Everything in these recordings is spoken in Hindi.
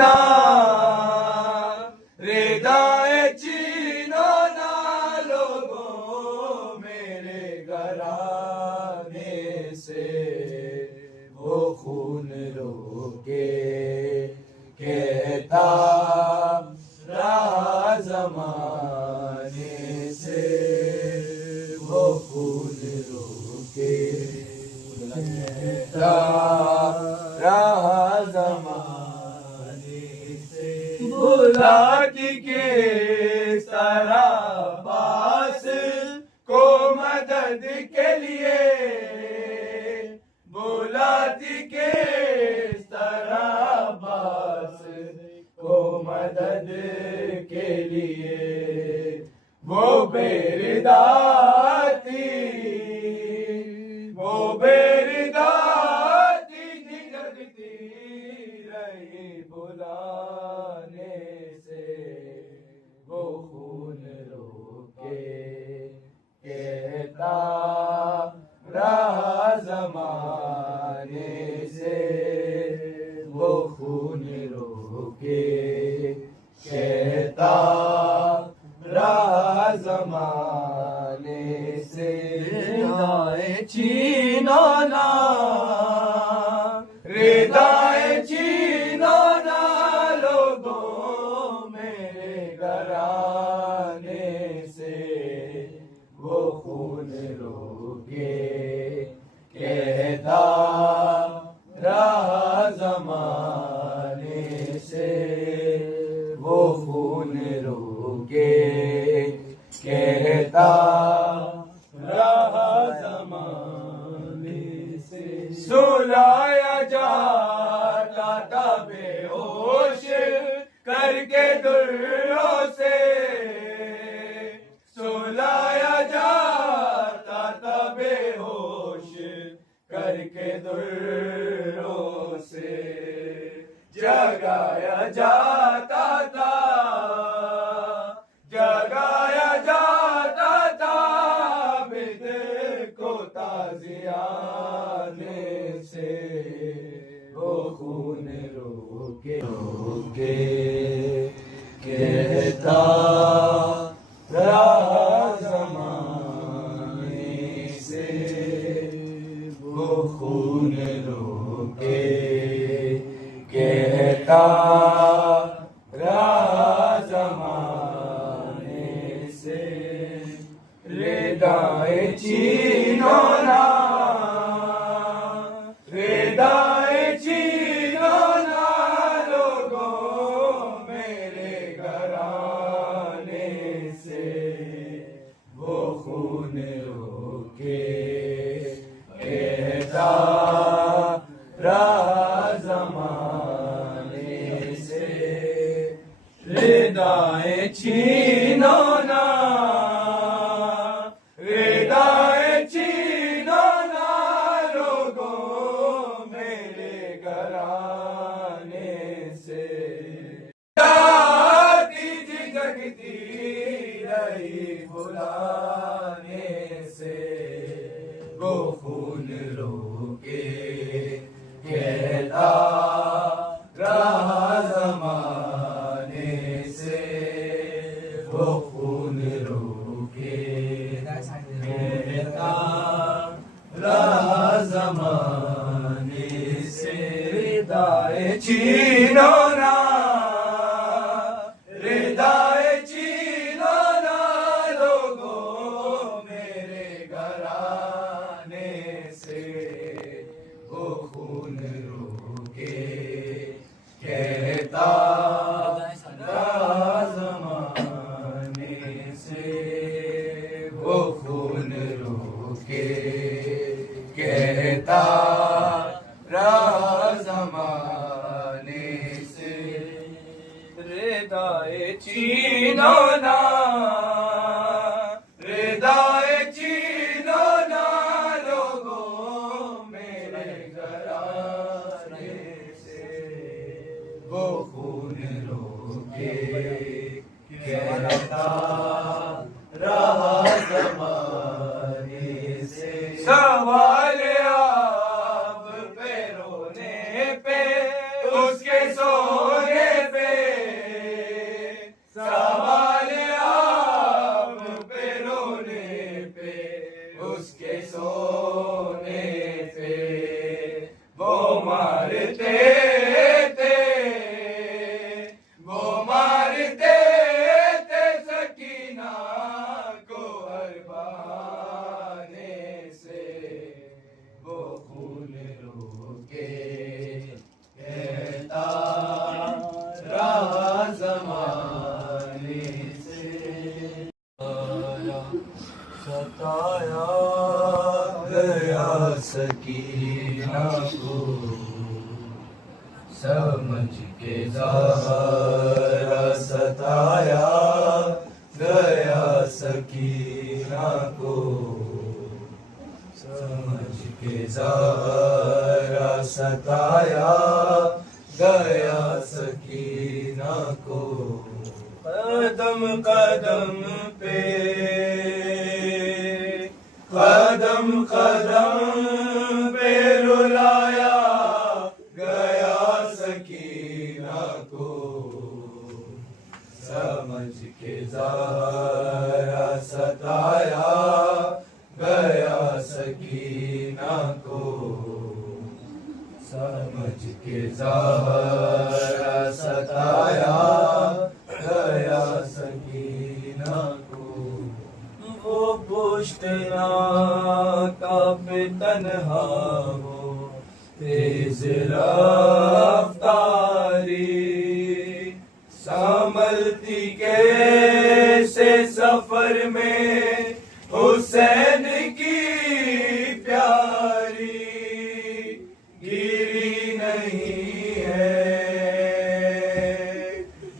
ना रेदाए चीनो ना लोगों मेरे घराने से वो खून रोके कहता रहा ज़माने से वो खून रोके कहता रहा ज़माने से बुलाती के सारा पास को मदद के लिए बुलाती के सारा पास को मदद के लिए वो बेरदाती झिझकती रही बुलाने से वो खून रोके कहता रहा ज़माने से वो खून रोके कहता रहा ज़माने से रेदाए चीनो ना रेदाए चीनो ना लोगों मेरे घराने से वो खून रोके कहता रहा ज़माने से वो खून रोके कहता रहा ज़माने से सुलाया जाता था बेहोश करके दुर्रों से सुलाया जाता था बेहोश करके दुर्रों से जगाया जाता था बिद को ताज़ियाने से वो खून रोके कहता रहा ज़माने से वो खून रोके कहता रहा ज़माने से रेदाए चीनो ना रेदाए चीनो ना लोगों मेरे घराने से वो खून रोके कहता रहा ज़माने से रेदाए चीनो ना रेदाए चीनो ना लोगों मेरे घराने से झिझकती रही बुलाने से वो खून रोके कहता रहा ज़माने से वो खून रोके कहता रहा ज़माने से रेदाए चीनो ना रेदाए चीनो ना लोगों मेरे घराने से वो खून रोके कहता रहा ज़माने से वो खून रोके कहता रहा ज़माने से रेदाए चीनो ना रेदाए चीनो ना लोगों मेरे घराने से वो खून रोके कहता रहा ज़माने से सवाल आप पे रोने पे उसके सोने सकीना को, समझ के ज़हरा सताया गया सकीना को, समझ के ज़हरा सताया गया सकीना को। कदम कदम पे, कदम कदम पे रुलाया गया सकीना को, समझ के ज़हरा सताया गया सकीना को, समझ के ज़हरा सताया गया सकीना को। वो पुश्तना काफ़ी तन्हा हो, तेज रफ्तारी, संभलती कैसे सफर में हुसैन की प्यारी, गिरी नहीं है,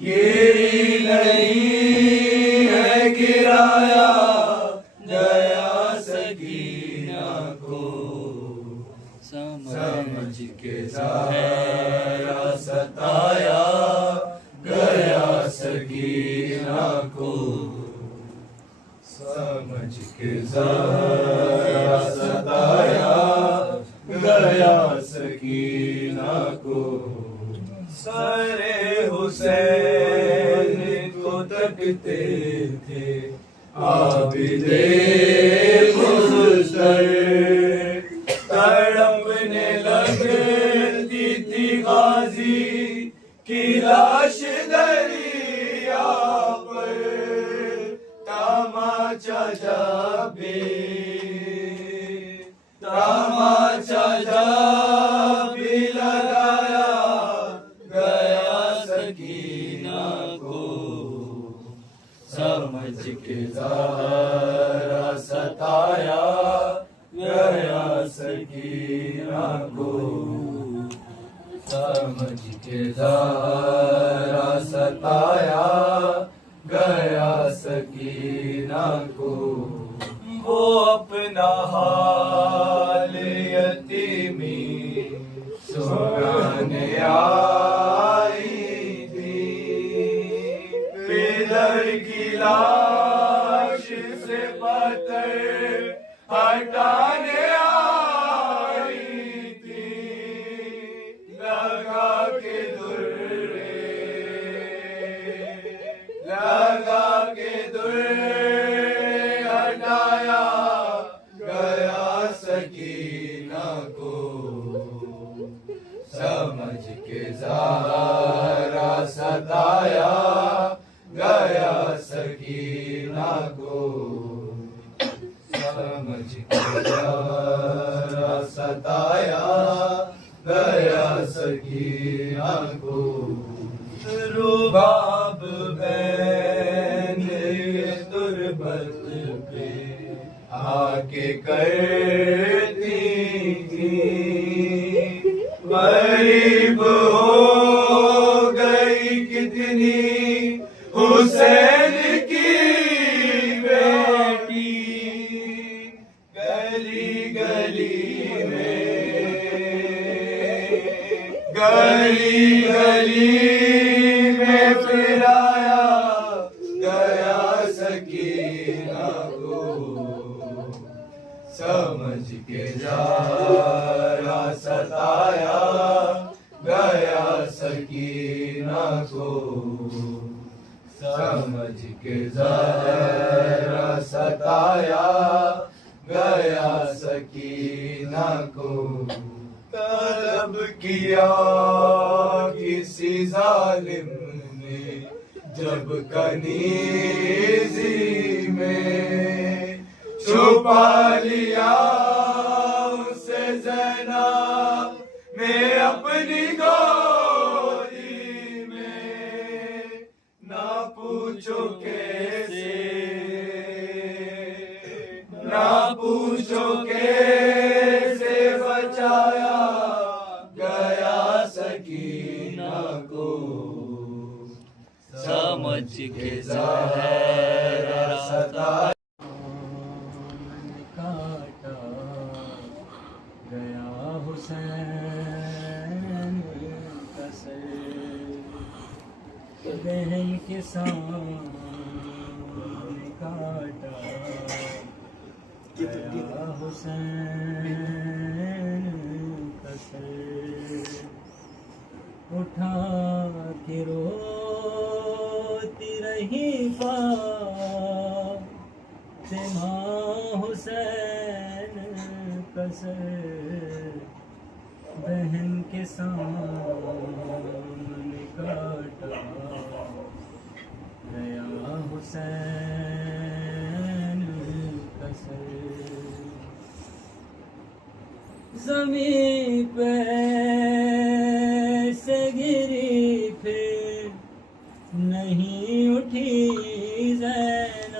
गिरी नहीं है, गिराया गया सकीना को, समझ के ज़हरा सताया गया सकीना को, समझ के ज़हरा सताया गया सकीना को। सारे हुसैन को तकते थे आबिदे मुज़्ज़र, तड़पने लगती थी गाजी की लाश दरिया पर, तमाचा जाबे, तमाचा जाबे लगाया गया सकीना को, समझ के ज़हरा सताया गया सकीना को, समझ के ज़हरा सताया गया सकीना को। वो अपना हाल यतीमी सुनाने आई थी, पिलर की लाश से पत्थर हटाने आई थी, लगा के दुर्रे, लगा के दुर्रे हटाया गया सकीना को, समझ के ज़हरा सताया गया सकीना को, समझ के ज़हरा सताया गया सकीना को। रुबाब बैन तुरबत पे आके करती थी, गरीब हो गई कितनी हुसैन की बेटी, गली गली में, गली गली में फिराया गया सकीना को, समझ के ज़हरा सताया गया सकीना को, समझ के ज़हरा सताया गया सकीना को। तलब किया किसी जालिम ने जब कनीज़ी में, छुपा लिया उसे ज़ैनब में अपनी गोदी में, ना पूछो कैसे, ना पूछो कैसे बच के ज़हरा सदा काटा गया हुसैन का सर बहन के सामने काटा गया हुसैन का सर उठा के रोती रही फातिमा हुसैन का सर बहन के सामने काटा गया हुसैन का सर ज़मीन पे से गिरी फिर नहीं उठी ज़ैनब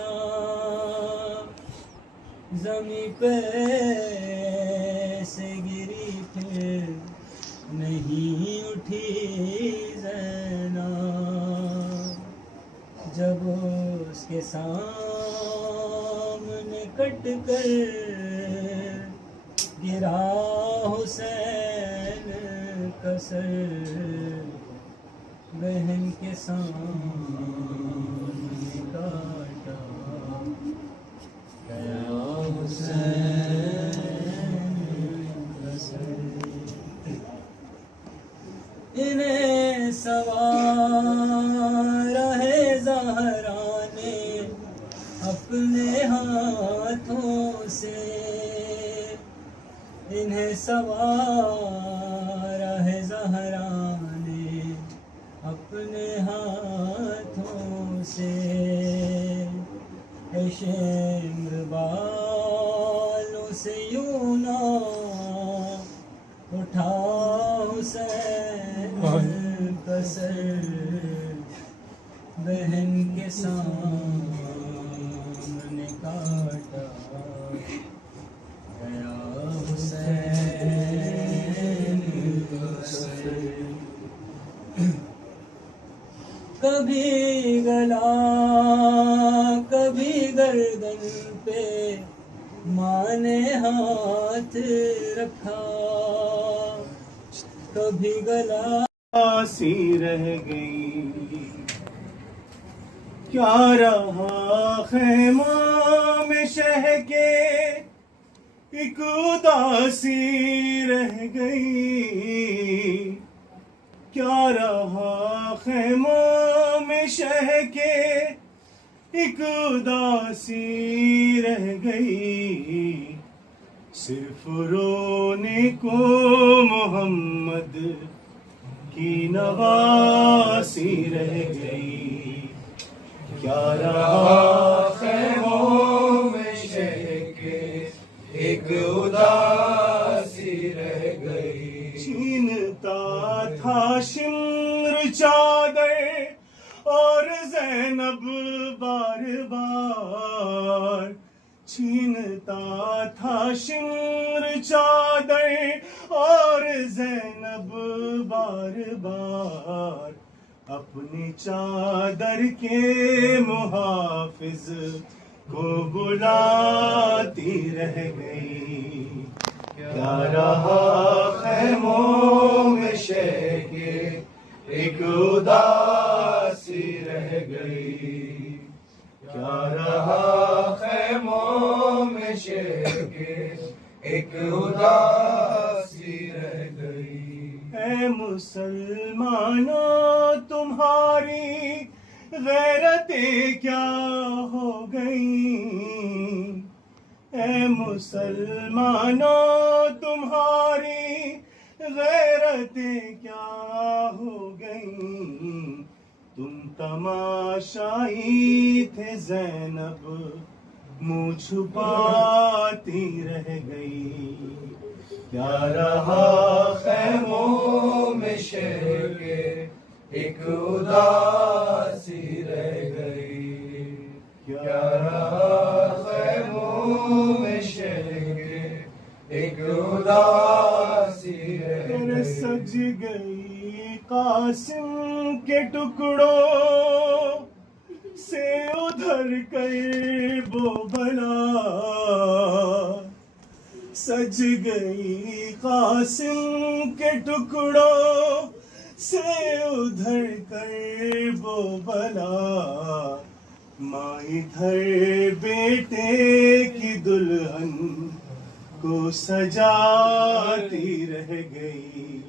ज़मीन पे से गिरी फिर नहीं उठी ज़ैनब जब उसके सामने कट कर गिरा हुसैन का सर बहन के सामने काटा गया हुसैन का सर इन्हें सवारा है ज़हरा ने अपने हाथों से इन्हें सवारा है ज़हरा ने अपने हाथों से शेंग बालों से यूं ना उठा हुसैन का सर बहन के सामने काटा गया हुसैन का सर कभी गला कभी गर्दन पे माँ ने हाथ रखा कभी गला सी रह गई क्या रहा खैमा में शह के एक उदासी रह गई क्या रहा खैमा में शह के एक उदासी रह गई सिर्फ रोने को मोहम्मद की नवासी रह गई क्या रहा खैमों में शह के एक उदासी रह गई छीनता था शिम्र चादर और ज़ैनब बार बार छीनता था शिम्र चादर और ज़ैनब बार बार अपनी चादर के मुहाफिज को बुलाती रह गई क्या रहा खैमों में शह के एक उदासी रह गई क्या रहा खैमों में शह के एक उदासी रह गई ऐ मुसलमानों तुम्हारी गैरतें क्या हो गई ऐ मुसलमानों तुम्हारी गैरतें क्या हो गई तुम तमाशाई थे ज़ैनब मुँह छुपाती रह गई क्या रहा खैमों में शह के एक उदासी रह गई क्या रहा खैमों में शह के एक उदासी रह गई सज गई कासिम के टुकड़ों से उधर कर वो भला सज गई कासिम के टुकड़ों से उधर कर वो भला माँ इधर बेटे की दुल्हन को सजाती रह गई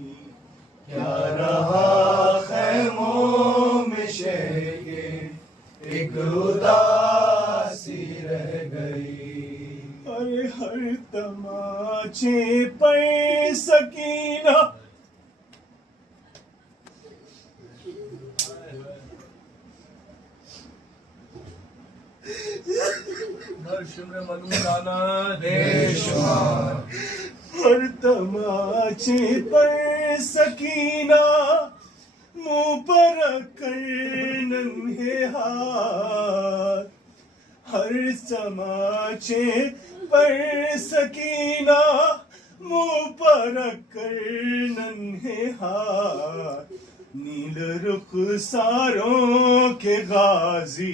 क्या रहा खैमों में शहर के एक उदासी रह गई अरे हर तमाचे पर सकीना हर तमाचे पर सकीना मुंह पर रखकर नन्हे हाथ हर तमाचे पर सकीना मुंह पर रखकर नन्हे हाथ नील रुख सारों के गाजी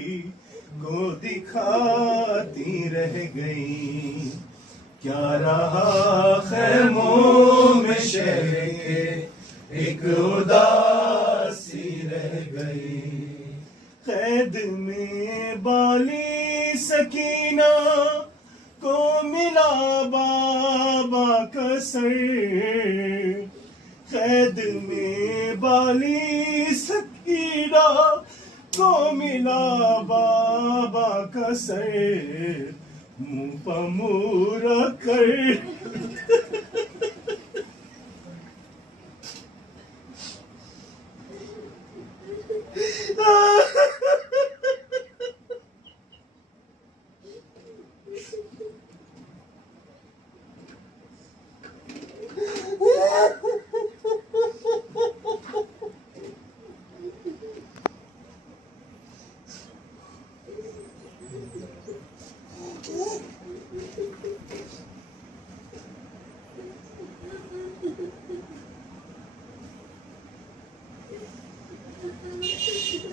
को दिखाती रह गई क्या रहा खैमों में शहर के एक उदासी रह गई कैद में बाली सकीना को मिला बाबा का सर कैद में बाली सकीना को मिला बाबा का सर मुंह पर मुंह रखकर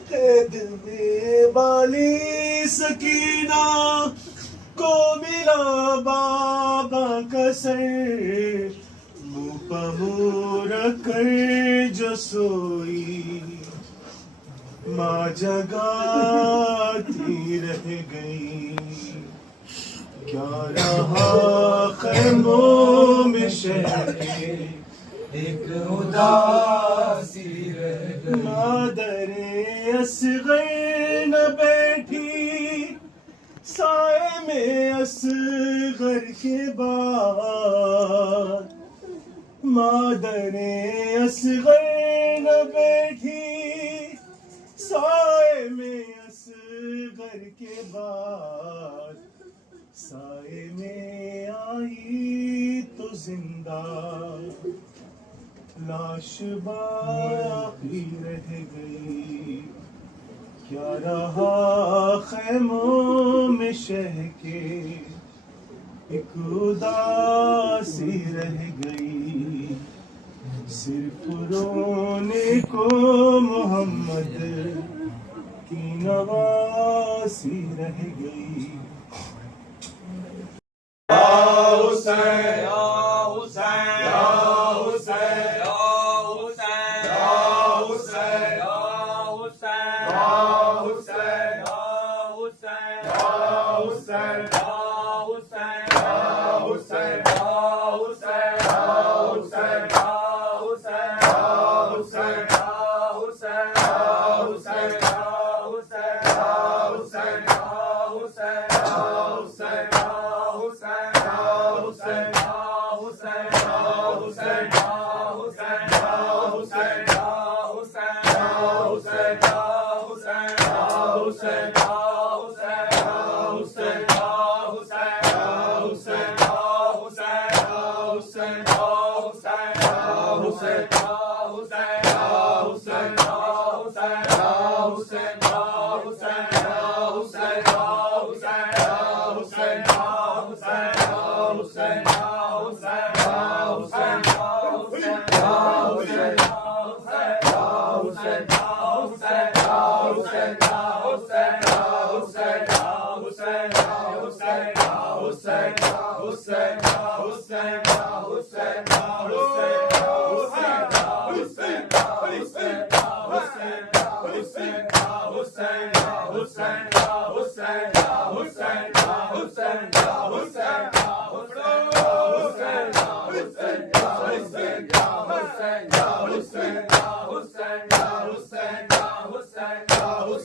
कैद में बाली सकीना को मिला बाबा का सर मुंह पर मुंह रखकर जो सोई माँ जगाती रह गई क्या रहा खैमों में शहर के एक उदासी रह गई मादरे असगर न बैठी साए में असगर के बाद मादरे असगर न बैठी साए में असगर के बाद साए में आई तो जिंदा लाश बाकी रह गई क्या रहा खैमों में शह के एक उदासी रह गई सिर्फ रोने को मोहम्मद की नवासी रह गई Hussein,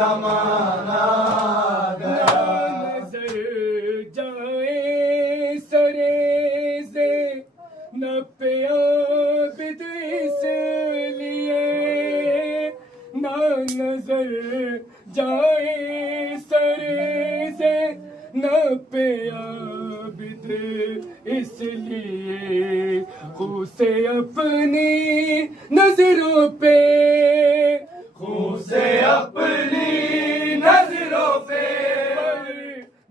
जमाना गया। नजर जाए सरे से न पे आबिद इसलिए, ना नजर जाए सरे से न पे आबिद इसलिए, खू से अपनी नजरों पे, खू से अपनी नजरों पे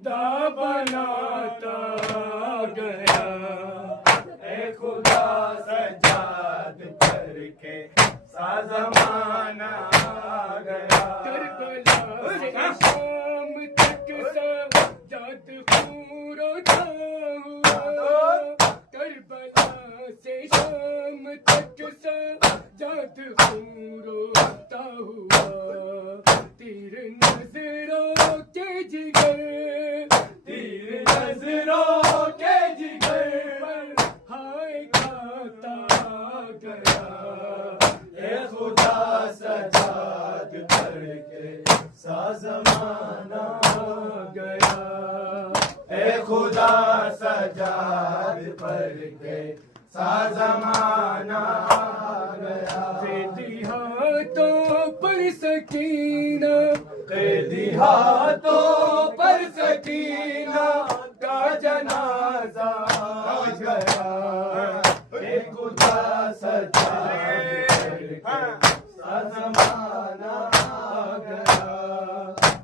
दा बनाता गया। ए खुदा सजाद करके सा जमाना गया। करबला से शाम तक सजाद खून रोता हुआ, करबला से शाम तक सजाद खून रोता हुआ, तीर नजरों के जिगर, तीर नजरों के जिगर पर हाय खाता गया। ए खुदा सजाद करके सा जमाना गया। ए खुदा सजाद करके सा जमाना गया। कैदी हाथों पर सकीना, कैदी हाथों पर सकीना का जनाजा गया। ए खुदा सजाद करके सा जमाना गया।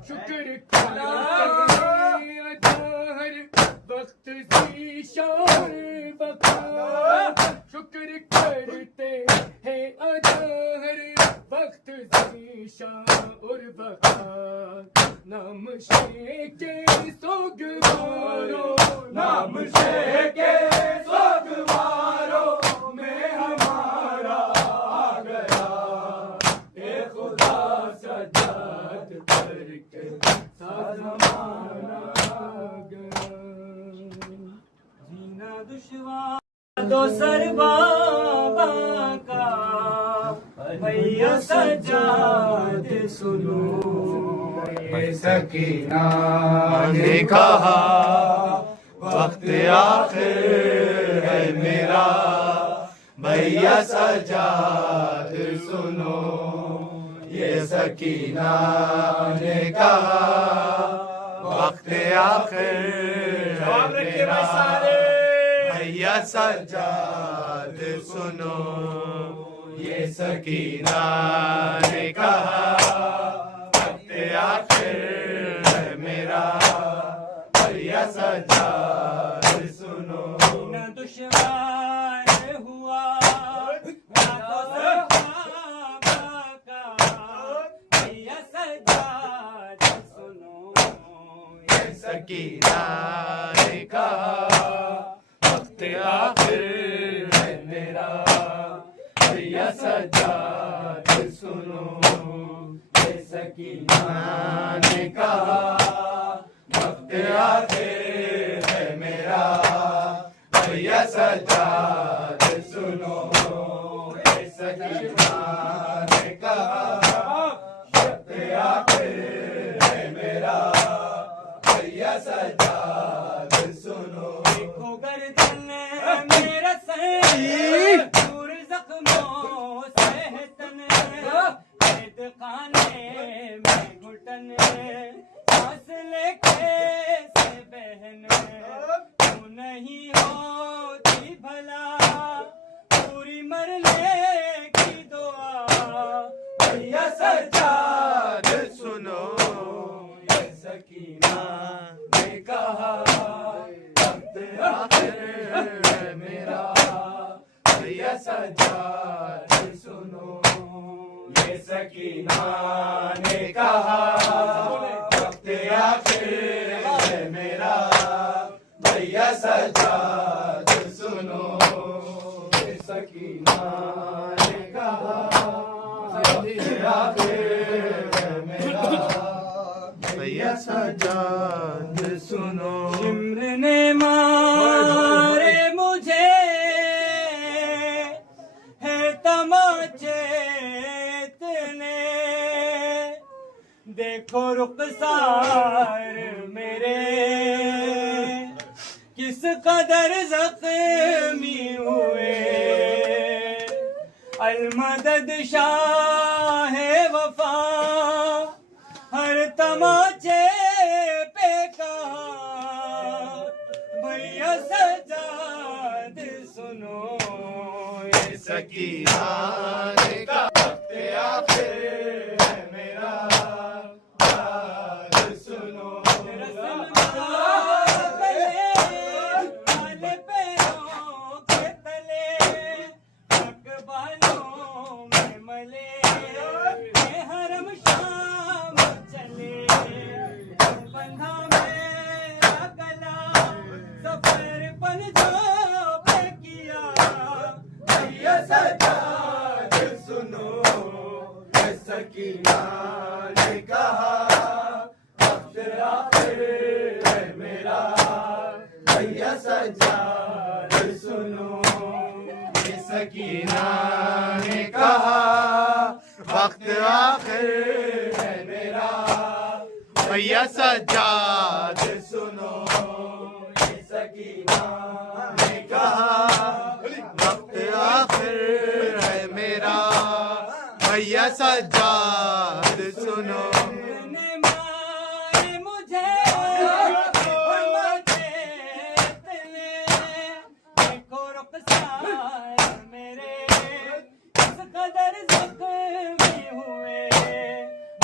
शुक्र करते अदा हर वक्त ज़ीशान वफा, शुक्र करते हैं अदा हर वक्त ज़ीशान और वफा, नाम शेके सोगवारो, नाम शेके सोगवारो में हमारा आ गया। ए खुदा सजाद करके सा जमाना गया। जीना दुश्वार दो सर बाबा का, भैया सजाद सुनो। ये सकीना ने कहा वक्त आखिर है मेरा, भैया सजाद सुनो। ये सकीना ने कहा वक्त आखिर है मेरा, भैया सजाद सुनो। ये सकीना ने कहा वक्त आखिर है मेरा, भैया सजाद सुनो। जीना दुश्वार हुआ ना तो सर बाबा का, भैया सजाद सुनो। ये सकीना ने कहा वक्त आखिर है मेरा, भैया सजाद सुनो। ये सकीना ने कहा वक्त आखिर है मेरा, भैया सजाद सुनो। ये सकीना ने कहा वक्त आखिर है मेरा, भैया सजाद सुनो। देखो गर्दन मेरा सर, दूर जख्मों से है तन, कैद खाने में घुटन, सांस लेके से बहन तू नहीं होती भला, पूरी मरने की दुआ, भैया सजाद सुनो। ये सकीना ने कहा वक्त आखिर है मेरा, भैया सजाद सुनो। ये सकीना ने कहा वक्त आखिर है मेरा, भैया सजाद सुनो। ये सकीना ने कहा वक्त आखिर है मेरा, भैया सजाद सुनो। शिम्र ने मारे मुझे है तमाचे इतने, देख देखो रुखसार मेरे किस कदर जख्मी हुए। अलमदद शाह वफा हर तमाचे पे कहा भैया सजाद सुनो ये सकीना ने का वक्त आखिर है मेरा याद सुनो। काले पैरों के तले अकबालों में मले हरम शाम चले बंधा मेरा गला सफर पन जो पे किया भैया सजाद सुनो ये सकीना ने कहा वक्त आखिर है मेरा भैया सजाद सुनो। ये सकीना ने कहा वक्त आखिर है मेरा भैया सजाद सुनो। ये सकीना ने कहा वक्त आखिर है मेरा भैया सजाद सुनो। ने मारे मुझे देखो रुखसार मेरे किस कदर जख्मी हुए।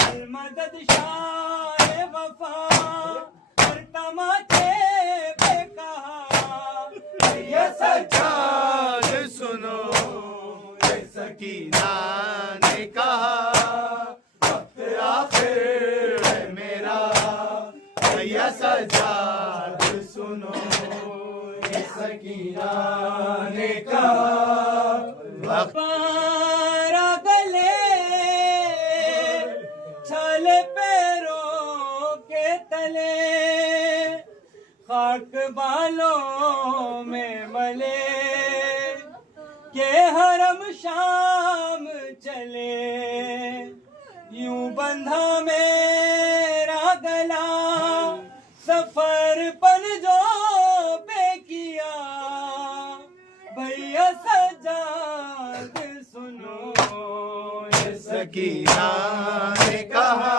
अलमदद शाह वफा हर तमाचे पे कहा भैया सजाद सुनो। ये सकीना ने कहा वक्त आखिर है मेरा भैया सजाद सुनो। ये सकीना ने कहा वक्त पारा गले छाले पैरों के तले खाक बालों में मले के हरम शाम चले यूं बंधा मेरा गला सफर पन जो पे किया भैया सजाद सुनो ये सकीना ने कहा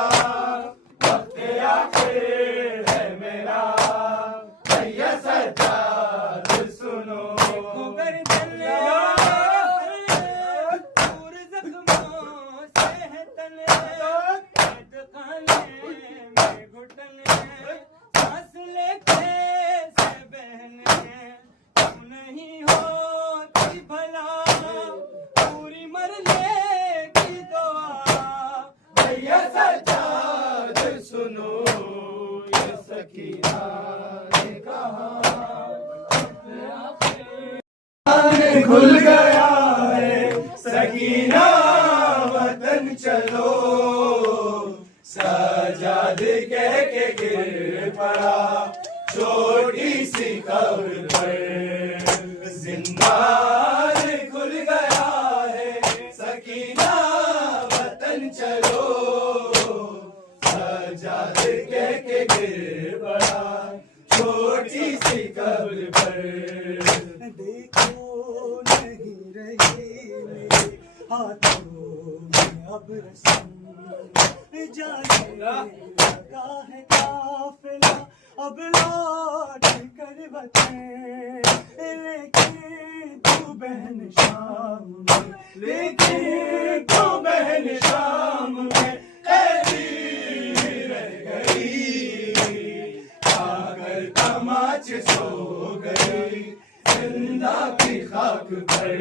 वक्त आखिर है मेरा भैया सजाद सुनो। गर्दन दूर जख्मों से है तले खाने में घुटने सांस लेके से बहने तुम नहीं होती भला पूरी मरने की दुआ भैया सजाद सुनो। ये सकीना ने कहा खुल गया है सकीना वतन चलो। सजाद कह के गिर पड़ा छोटी सी कब्र पर। जिंदान खुल गया है सकीना वतन चलो। सजाद कह के गिर पड़ा छोटी सी कब्र पर। देखो नहीं रही मेरे हाथों में अब रस्म जाने लगा है काफिला अब लौट कर वतन। लेकिन तू बहन शाम में लेकिन तो बहन शाम में कैदी रह गई। आकर तमाच सो गई जिंदा की खाक पर।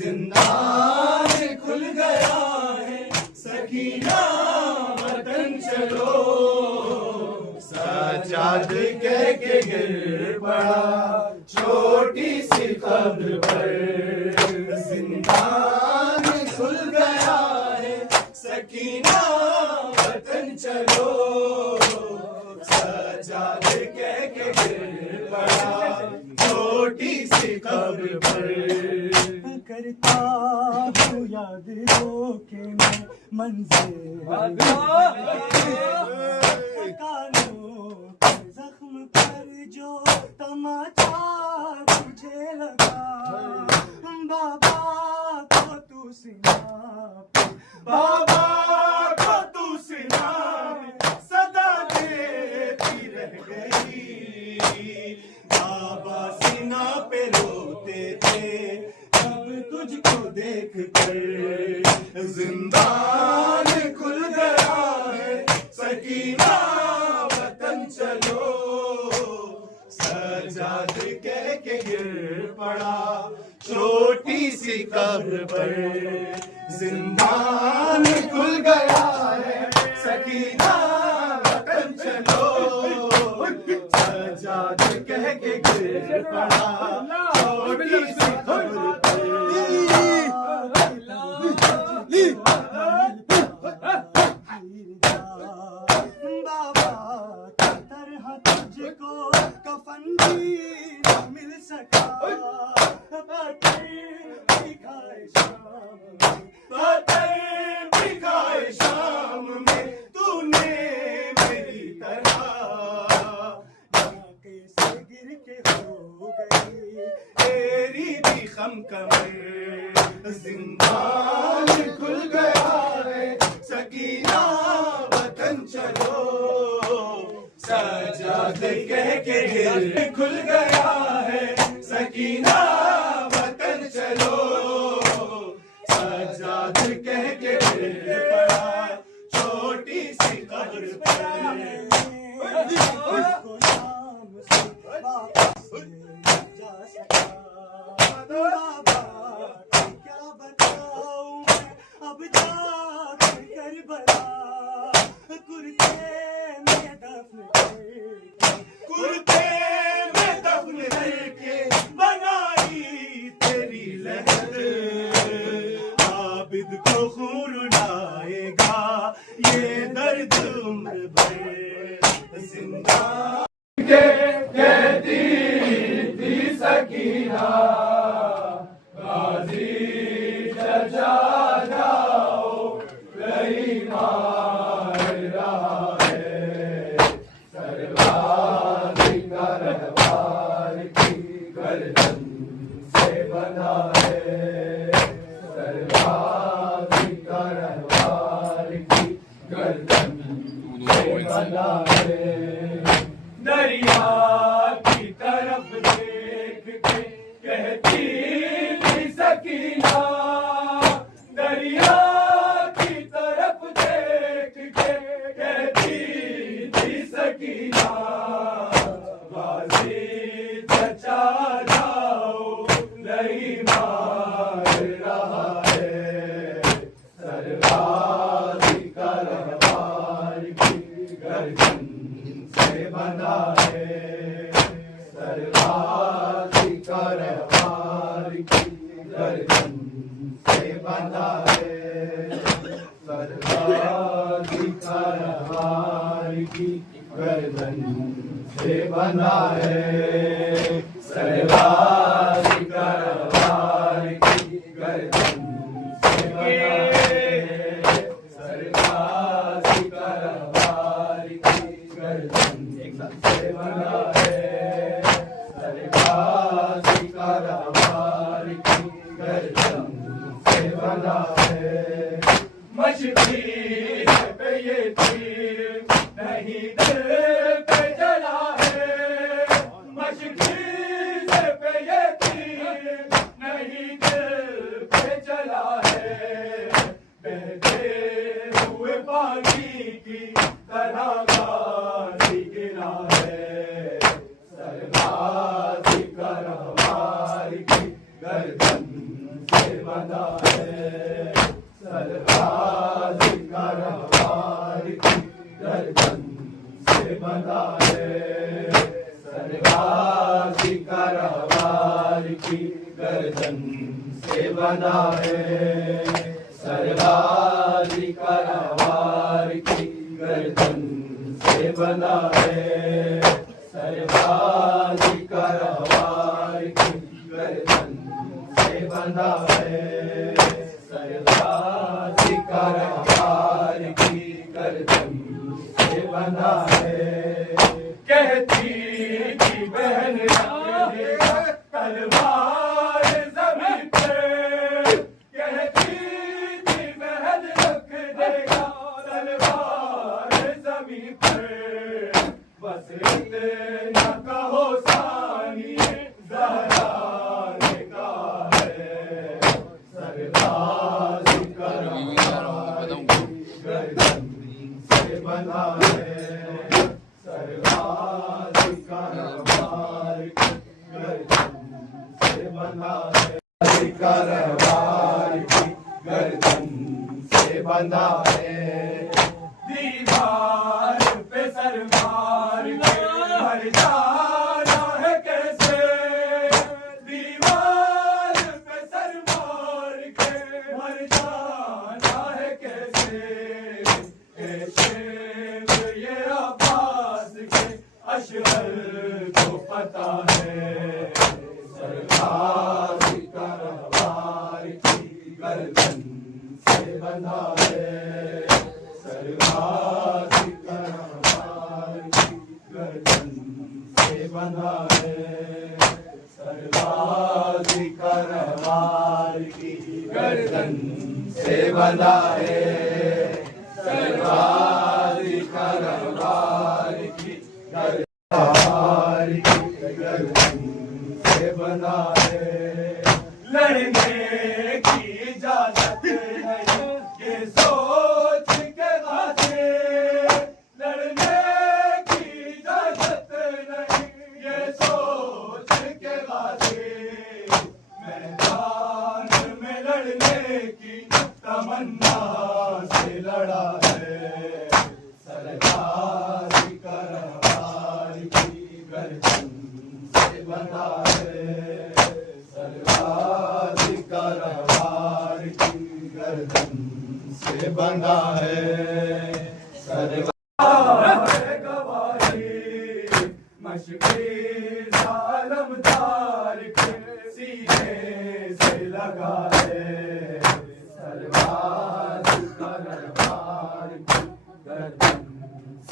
जिंदान खुल गया है सकीना वतन चलो। सजाद कह के गिर पड़ा छोटी सी कब्र पर। जिंदान खुल गया है सकीना वतन चलो। सजाद कह के गिर पड़ा छोटी सी कब्र पर। करता हूँ याद रो के मैं मंजिल कानों के जख्म पर जो तमाचा तुझे लगा बाबा को तू सीना पे बाबा को तू सिना सदा देती रह गई। बाबा सीना पे रोते थे अब तुझको देख कर जिंदान खुल गया है सकीना वतन चलो। सजाद कह के गिर पड़ा छोटी सी कब्र पर। जिंदान खुल गया है सकीना वतन चलो। सजाद कह के गिर पड़ा छोटी सी कब्र पर। बाबा की तरह तुझको कफन भी न मिल सका दिखाए शाम में तूने मेरी तरह कैसे गिर के हो गई तेरी भी खम कमर। जिंदान खुल गया है सकीना वतन चलो। सजाद कह के दिल खुल गया है सकीना वतन चलो। सजाद कह के दिल पड़ा छोटी सी कब्र पर। उसको नाम से वापस जा सका बाबा क्या बताऊं मैं अब जाकर करबला कुर्ते में दफन कुर्ते में दफन करके बनाई तेरी लहर। आबिद को खून रुलाएगा ये दर्द उम्र भर। जिंदा के कहती थी सकीना गाजी चचा जाओ रही मार रहा है। सरवारी का रहवार की गर्दन से बना है। सरवारी का रहवार की गर्दन से बना है। दरिया की तरफ देख के कहती थी सकीना। दरिया की तरफ देख के कहती थी सकीना। गाजी चचा जाओ नहीं मार रहा है। सरवारी का रहवार की गर्दन से बना है। सरवारी का रहवार की गर्दन से बना है। सरवारी का रहवार की गर्दन से बना है। सरवारी का रहवार की गर्दन से बना है। सरवारी का रहवार की गर्दन से बना है। सरवारी का रहवार की गर्दन से बना है। मशकीर पे ये तीर नहीं दिल पे चला है। मशकीर पे ये तीर नहीं दिल पे चला है। बहते हुए पानी की तरह गाजी गिरा है। सरवारी का रहवार की गर्दन से बना है। सरवारी का रहवार की गर्दन से बना है। सरवारी का रहवार की गर्दन से बना है। सरवारी का रहवार की गर्दन से बना है। सरवारी का रहवार की गर्दन से बना है। सरवारी का रहवार इतना कहो सानिए ज़हरा ने कहा है सरताज करवारी गर्दन से बंधा है सरताज करवारी गर्दन से बंधा है करवारी गर्दन से बंधा है दीवार पे सर मार के मर जाना है कैसे दीवार पे सर मार के मर जाना है कैसे शेर ये अब्बास के अशहर को पता है सरताज करवार की गर्दन से बंधा है सरताज करवार की गर्दन से बंधा है सरताज करवार की गर्दन से बंधा है सरताज करवार की गर्दन से बंधा है लड़ने की इजाजत नहीं ये सोच के गाते लड़ने की इजाजत नहीं ये सोच के गाते मैदान में लड़ने की तमन्ना से लड़ा है सरताज करवार की गर्दन से बंधा है सरताज करवार की गर्दन से बंधा है सरताज गवाही मशक़े ज़ालमदार के सीने से लगा है सरताज करवार की गर्दन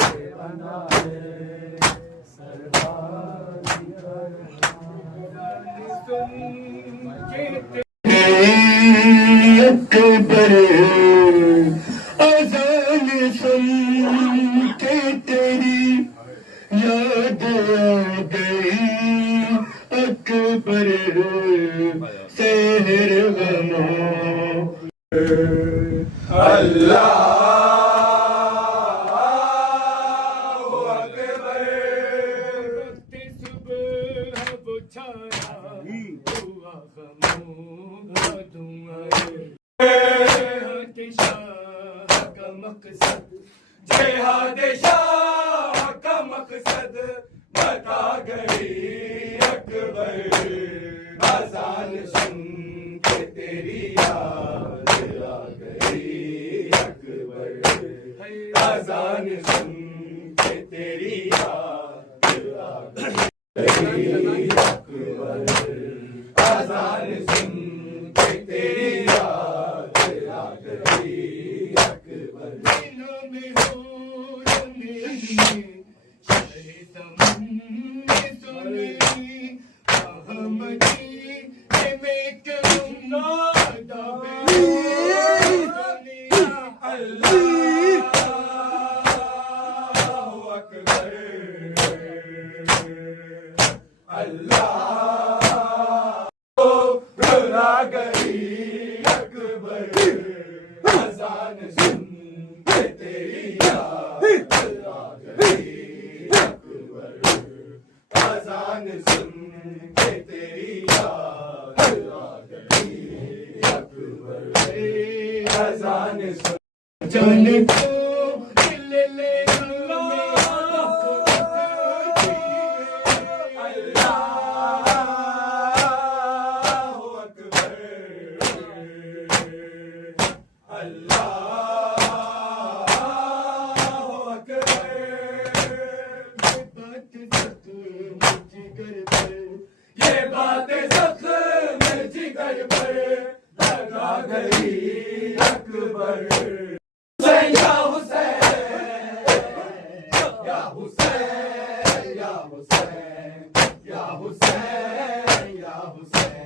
से बंधा है सरताज अकबर अज़ान सुन के तेरी याद आ गई अकबर सहर गमों अल्लाह जिहाद शाह का मकसद बता गई अकबर अज़ान सुन के तेरी याद आ गई अकबर अज़ान सुन के तेरी याद आ गई अकबर अज़ान सुन के तेरी याद आ गई अकबर जाने को ले ले ये बातें ज़ख्म जिगर पर लगा गई अकबर या हुसैन या हुसैन या हुसैन या हुसैन या हुसैन